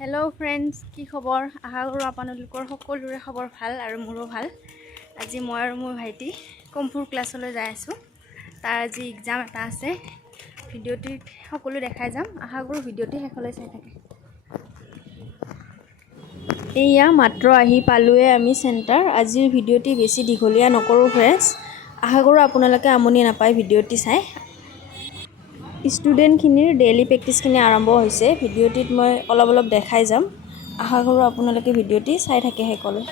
Hello friends की खबर आशा करूँ आपलोकर सकलोरे खबर ভাল और मोरो ভাল। आज मैं और मोर भाईटी कम्फुर क्लासলৈ যাই आसो तार आज एग्जाम एटा आछे भिडिओटी सकलो देखाई जाम आशा करूँ भिडिओटी शेषলৈ চাই থাকে। एया मात्र आহি पालोए आमी सेन्टार। आजिर भिडिओटी बेसि दीघलिया नकरो फ्रेंड्स आशा करूँ आपनालोके आमनि नापाय भिडिओटी चाই। स्टूडेंट खिनिर डेली प्रेक्टिस खिनि आरम्भ होइसे भिडिओटित मैं अलप अलप देखाई जाम आशा करूँ आपनालोके भिडिओटी चाই থাকে हेकले।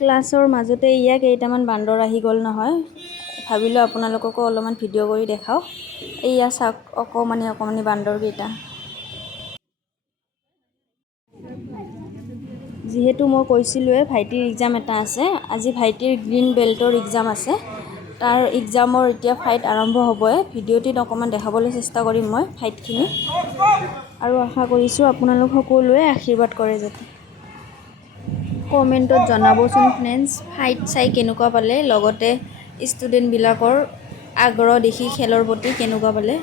क्लासर मजते इया केइटामान बांदर आहि गल নহয় भाबिलो आपनालोकको अलपमान भिडिओ करि देखाओ। एया साक अकमानी बांदर केइटा जिहेतु मैं कैसिलोए भाइटिर एग्जाम एटा आछे আজি भाइटिर ग्रीन बेल्टर एग्जाम आछे तार एग्जामर इतिया फाइट आरम्भ हबय भिडिओटित अकमान देखाबले चेष्टा करिम मैं फाइटखिनि आरो आशा करिछु आपनालोक सकलोए आशीर्वाद करे जाते। कमेन्टत जनाबोचोन फ्रेंड्स फाइट चाइ केनेकुवा पाले लगते स्टूडेंट बिलाकर आग्रह देखि खेलर प्रति केनेकुवा पाले।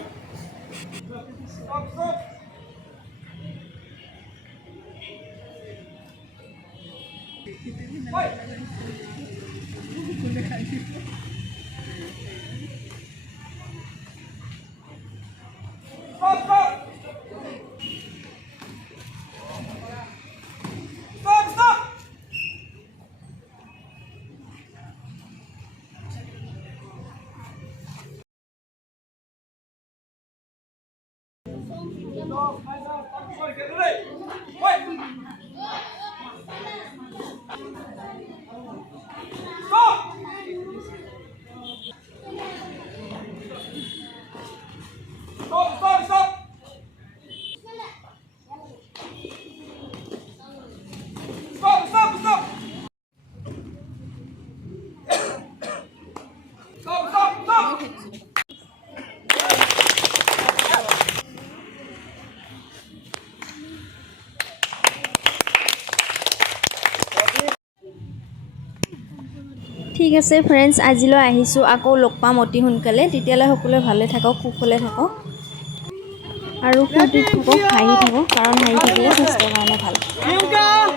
ठीक আছে फ्रेंड्स आजिলৈ আহিছো আকৌ লগ পাম অতি সোনকালে তেতিয়ালৈ সকলোৱে ভালে থাকক কুশলে থাকক আৰু ফূৰ্তিত থাকক হাঁহি থাকক কাৰণ হাঁহি থাকিলে স্বাস্থ্যৰ কাৰণে ভাল।